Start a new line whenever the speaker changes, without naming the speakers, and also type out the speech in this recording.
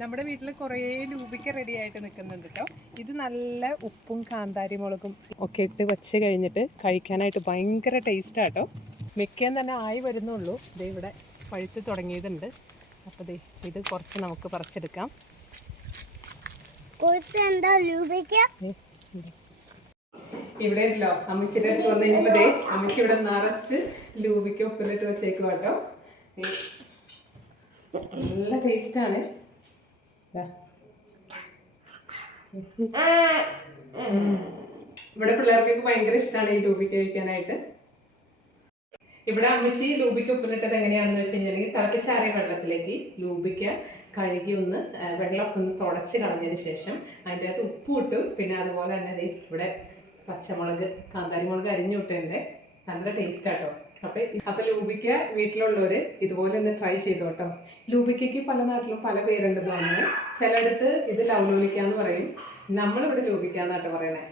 നമ്മുടെ വീട്ടിൽ കുറേ ലൂബിക്ക റെഡി ആയിട്ട് നിൽക്കുന്നുണ്ട് കേട്ടോ ഇത് നല്ല ഉപ്പും കാന്താരി മുളകും ഒക്കെ ഇട്ട് വെച്ച് കഴിഞ്ഞിട്ട് കഴിക്കാനായിട്ട് ഭയങ്കര ടേസ്റ്റാണ് കേട്ടോ മിക്കയും തന്നെ ആയി വരുന്നുള്ളൂ. ദേ ഇവിടെ പഴുത്ത് തുടങ്ങിയതുണ്ട് അപ്പോൾ ദേ ഇത് കുറച്ച് നമുക്ക് പറിച്ചെടുക്കാം. ഇവിടെ ഉണ്ടല്ലോ അമ്മച്ചിയുടെ അടുത്ത് വന്നു കഴിഞ്ഞപ്പോ ദേ അമ്മച്ചി ഇവിടെ നിറച്ച് ലൂബിക്ക് ഉപ്പിലിട്ട് വെച്ചേക്കുവാട്ടോ നല്ല ടേസ്റ്റ് നല്ല ടേസ്റ്റാണ് ഇവിടെ പിള്ളേർക്കൊക്കെ ഭയങ്കര ഇഷ്ടമാണ് ഈ ലൂബിക്ക് കഴിക്കാനായിട്ട്. ഇവിടെ അമ്മച്ചി ലൂബിക്ക് ഉപ്പിലിട്ടത് എങ്ങനെയാണെന്ന് വെച്ച് കഴിഞ്ഞാൽ തിളപ്പിച്ചാറിയ വെള്ളത്തിലേക്ക് ലൂബിക്ക കഴുകി ഒന്ന് വെള്ളമൊക്കെ ഒന്ന് തുടച്ച് കളഞ്ഞതിന് ശേഷം അതിന്റെ അകത്ത് ഉപ്പ് പിന്നെ അതുപോലെ തന്നെ ഇവിടെ പച്ചമുളക് കാന്താരി മുളക് അരിഞ്ഞു വിട്ടുണ്ട് നല്ല ടേസ്റ്റ് ആട്ടോ. അപ്പൊ അപ്പൊ ലൂബിക്ക വീട്ടിലുള്ളവര് ഇതുപോലെ ഒന്ന് ട്രൈ ചെയ്തോട്ടോ. ലൂബിക്കയ്ക്ക് പല നാട്ടിലും പല പേരുണ്ടെന്ന് തോന്നുന്നു ചിലയിടത്ത് ഇത് ലവലോലിക്ക എന്ന് പറയും. നമ്മളിവിടെ ലൂബിക്ക എന്നാട്ടോ പറയണേ.